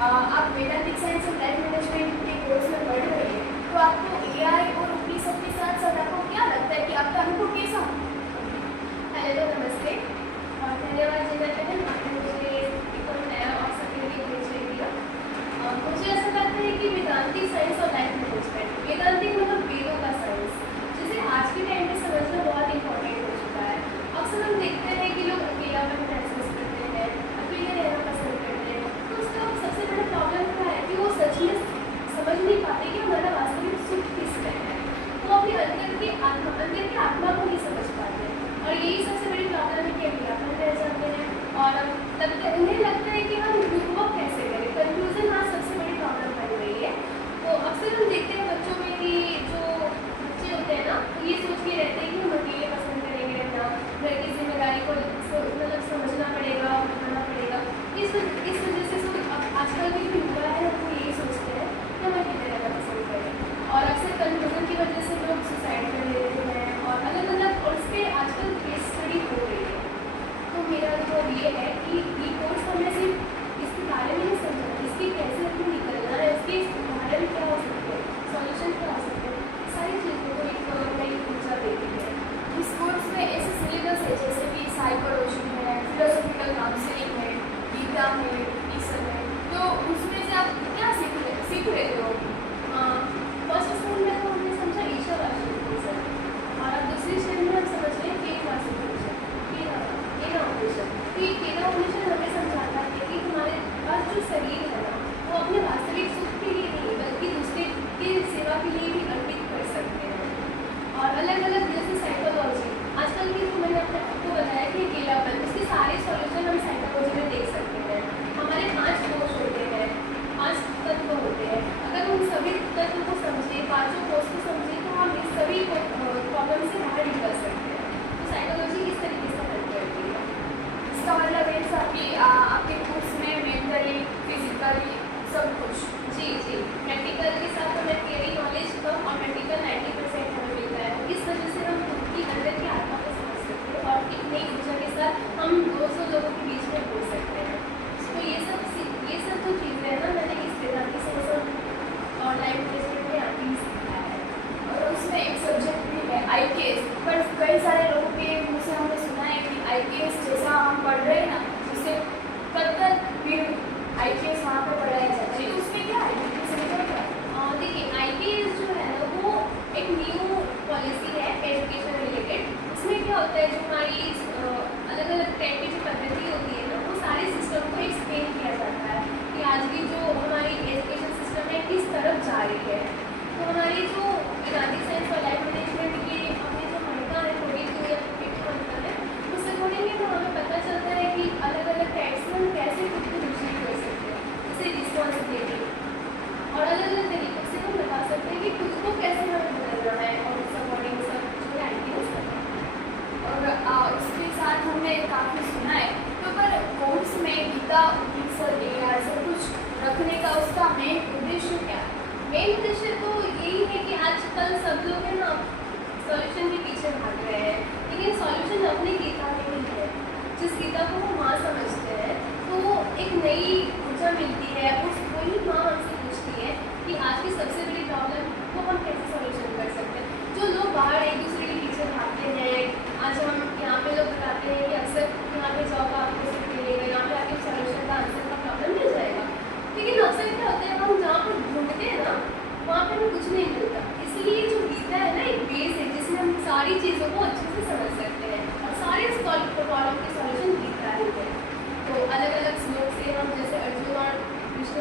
आप वेदांतिक साइंस और life management के कोर्स में पढ़ रहे हैं, तो आपको एआई और ऊपरी सब के साथ साथ आपको क्या लगता है कि आपका अनुभव कैसा हो? हेलो, नमस्ते और धन्यवाद जिन्ना बहन, आपने मुझे एक और नया अवसर के लिए परिचय दिया। मुझे ऐसा लगता है कि वेदांतिक साइंस और लाइफ मैनेजमेंट, वेदांतिक मतलब वेदों का साइंस, जिसे आज के टाइम में समझना बहुत इंपॉर्टेंट हो चुका है। अक्सर हम देखते हैं कि लोग अकेलापन महसूस करते हैं, अकेले रहना पसंद करते हैं, तो उसका सबसे बड़ा प्रॉब्लम क्या है कि वो सच में समझ नहीं पाते कि हमारा वास्तविक सुख किसमें है। वो अपने अंदर की आत्मा को नहीं समझ पाते और यही सबसे बड़ी प्रॉब्लम है कि अकेलापन रह जाते हैं और उन्हें लगता है कि हम ग्रुप वर्क कैसे करें। कंफ्यूजन आज सबसे बड़ी प्रॉब्लम बन रही है। तो अक्सर हम देखते हैं बच्चों में कि जो बच्चे होते हैं ना, तो ये सोच के रहते हैं कि हम अकेले पसंद करेंगे रहना, घर की जिम्मेदारी को मतलब समझना पड़ेगा, उठाना पड़ेगा। इस वजह से आजकल के जो युवा है वो यही सोचते हैं कि हम अकेले रहना पसंद करें और अक्सर कंफ्यूजन की वजह से लोग सुसाइड कर लेते हैं और अलग अलग और इस पर आजकल केस स्टडी हो रही है। तो मेरा अनुभव ये है कि ये कोर्स हमें सिर्फ इसके बारे में नहीं समझना, इसके कैसे हमें निकलना है, उसके उदाहरण क्या हो सकते हैं, सॉल्यूशन क्या हो सकते हैं, सारी चीज़ों को एक नई ऊर्जा देती है। इस कोर्स में ऐसे सिलेबस है जैसे कि साइकोलॉजी है, फिलोसॉफिकल काउंसलिंग है, गीता है, ये सब है, तो उसमें से आप क्या सीख रहे हो? फर्स्ट स्कूल में तो हमने समझा ईशावासी और अब दूसरी स्टेज में हम समझ रहे हैं केनावासी केनावासी हमें समझाता है कि हमारे पास जो शरीर है ना, वो अपने वास्तविक सुख के लिए नहीं बल्कि दूसरे की सेवा के लिए भी अर्पित कर सकते हैं। और अलग अलग जैसे साइकोलॉजी आजकल की, तो मैंने आपको बताया कि अकेलापन, उसके सारे सॉल्यूशन हम साइकोलॉजी में देख सकते हैं। हमारे 5 कोष होते हैं, 5 तत्व होते हैं। अगर हम सभी तत्व को समझे, 5 कोष को समझे, तो हम इस सभी प्रॉब्लम से बाहर निकल सकते हैं। तो साइकोलॉजी किस तरीके से हेल्प करती है? इसका मतलब ऐसा कि आपके कोर्स में मेंटली, फिजिकली सब कुछ? जी, प्रैक्टिकल के साथ हमें थियरी नॉलेज कम और प्रैक्टिकल 90% हमें मिलता है। इस वजह से हम खुद की अंदर की आत्मा को समझ सकते हैं और एक नई ऊर्जा के साथ हम 200 लोगों के बीच में बोल सकते हैं। तो ये सब जो चीज़ें हैं ना, मैंने इस वेदांतिक साइंस और लाइफ मैनेजमेंट में आके ही सीखा है। और उसमें एक सब्जेक्ट भी है आईकेएस, पर कई सारे लोगों के मुँह से हमने सुना है कि आईकेएस जैसा हम पढ़ रहे हैं ना, उससे कत्ल फिर आईकेएस वहाँ पर पढ़ाया जाता है, तो उसमें क्या है? देखिए, आईकेएस जो है ना, वो एक न्यू पॉलिसी है एजुकेशन रिलेटेड। उसमें क्या होता है, जो हमारी अलग अलग टाइप की जो पद्धति होती है ना, वो सारे सिस्टम को एक्सप्लेन किया जाता है कि आज की जो हमारी एजुकेशन सिस्टम है किस तरफ जा रही है। तो हमारी जो वेदांतिक साइंस और लाइफ मैनेजमेंट की अपनी जो मान्यता है, 42 या 52 मान्यता है, उससे पढ़ेंगे तो हमें पता चलता है कि अलग अलग टाइप से हम कैसे खुद को रिसीव कर सकते हैं, जैसे रिस्पॉन्सिबिलिटी, और अलग अलग तरीकों से हम बता सकते हैं कि खुद को कैसे हमें बदलना है और उस अकॉर्डिंग सब जो आइडियाज करना है। और उसके साथ हमने काफ़ी सुना है, तो पर कोर्स में गीता, उपनिषद, एआई सब कुछ रखने का उसका मेन उद्देश्य क्या है? मेन उद्देश्य तो यही है कि आजकल सब लोग है ना सॉल्यूशन के पीछे भाग रहे हैं, लेकिन सॉल्यूशन अपनी गीता में ही है। जिस गीता को वो माँ समझते हैं, तो वो एक नई ऊर्जा मिलती है। वही माँ हमसे पूछती है कि आज की सबसे बड़ी प्रॉब्लम को हम कैसे सॉल्यूशन कर सकते हैं। जो लोग बाहर एक दूसरे के पीछे भागते हैं, आज हम यहाँ पे लोग बताते हैं कि अक्सर यहाँ पे जॉब आपको सिर्फ मिलेगा, यहाँ पे आपके सॉल्यूशन का आंसर का प्रॉब्लम मिल जाएगा, लेकिन अक्सर क्या होता है, हम जहाँ पर ढूंढते हैं ना, वहाँ पर हमें कुछ नहीं मिलता। इसलिए जो गीता है ना, एक बेस है जिसमें हम सारी चीज़ों को अच्छे से समझ सकते हैं और सारे प्रॉब्लम के सॉल्यूशन गीता ही है। तो अलग अलग श्लोक से हम जैसे अर्जुन और कृष्ण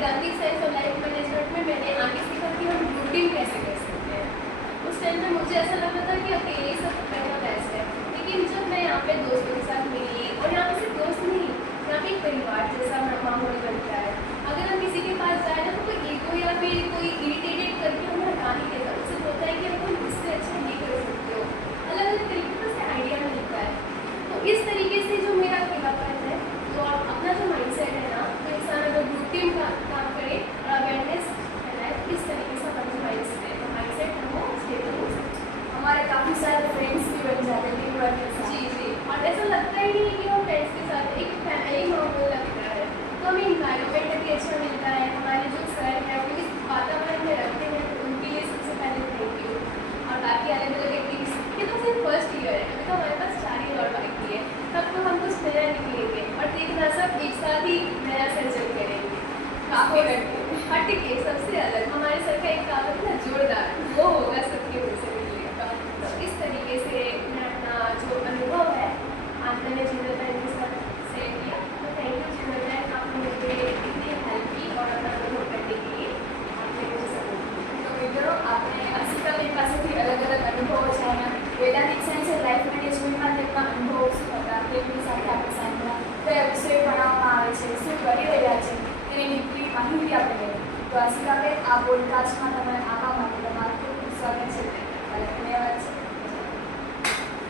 वेदांतिक साइंस और लाइफ मैनेजमेंट में मैंने आगे सीखा कि हम रूटीन कैसे कर सकते हैं। उस टाइम में मुझे ऐसा लगता था कि अकेले सब करना बेस्ट है, लेकिन जब मैं यहाँ पे दोस्तों के साथ मिली, और यहाँ पे सिर्फ दोस्त नहीं, यहाँ पे एक परिवार जैसा माहौल बनता है। अगर हम किसी के पास जाए ना तो कोई ईगो या फिर कोई इरिटेटेड करके हमें हटा नहीं देता, उससे होता है कि अब तुम इससे अच्छा नहीं कर सकते हो, अलग अलग तरीके से आइडिया मिलता है। तो इस तरीके से जो मेरा अकेलापन है, तो आप अपना जो माइंडसेट है ना, तो इंसान अगर रूटीन का काम करे और अवेयरनेस फैलाए, इस तरीके से हमारा जो माइंडसेट है वो स्टेबल हो सकता है। हमारे काफ़ी सारे फ्रेंड्स भी बन जाते हैं टीम वर्क के साथ। जी जी, और ऐसा लगता ही नहीं है कि हम फ्रेंड्स के साथ एक फैमिली माहौल लगता है, तो हमें इन्वायरमेंट भी अच्छा मिलता है। हमारे जो सर हैं वो इस वातावरण में रहते हैं, तो उनके लिए सबसे पहले थैंक यू। और बाकी अलग अलग एक्टिविटीज, ये तो सिर्फ फर्स्ट ईयर है, अभी तो हमारे पास 4 ईयर और बाकी है, तब तो हम कुछ नया निकलेंगे और देखना सब एक साथ ही नया सर्जन करेंगे। काफ़ी करते हैं। हट के सबसे अलग हमारे सर का एक कहावत है ना, जोरदार, वो होगा सबके मुँह से निकलेगा। तो इस तरीके से मैं अपना जो अनुभव है आज मैंने जिंदर बहन के साथ शेयर किया। तो थैंक यू जिंदर बहन, आपने मुझे इतनी हेल्प की और अपना अनुभव करने के लिए आपने मुझे सपोर्ट किया। તો મિત્રો આપણે અર્ષિતાબેન પાસેથી અલગ અલગ અનુભવો જાણ્યા, વેદાંતિક સાયન્સ અને લાઈફ મેનેજમેન્ટમાં તેમના અનુભવો શું હતા, તેમની સાથે આપણે સાંભળ્યા, કયા વિષય ભણાવવામાં આવે છે, શું કરી રહ્યા છે તેની ડીપલી માહિતી આપણે મેળવી. તો અર્ષિતાબેન, આ પોડકાસ્ટમાં તમે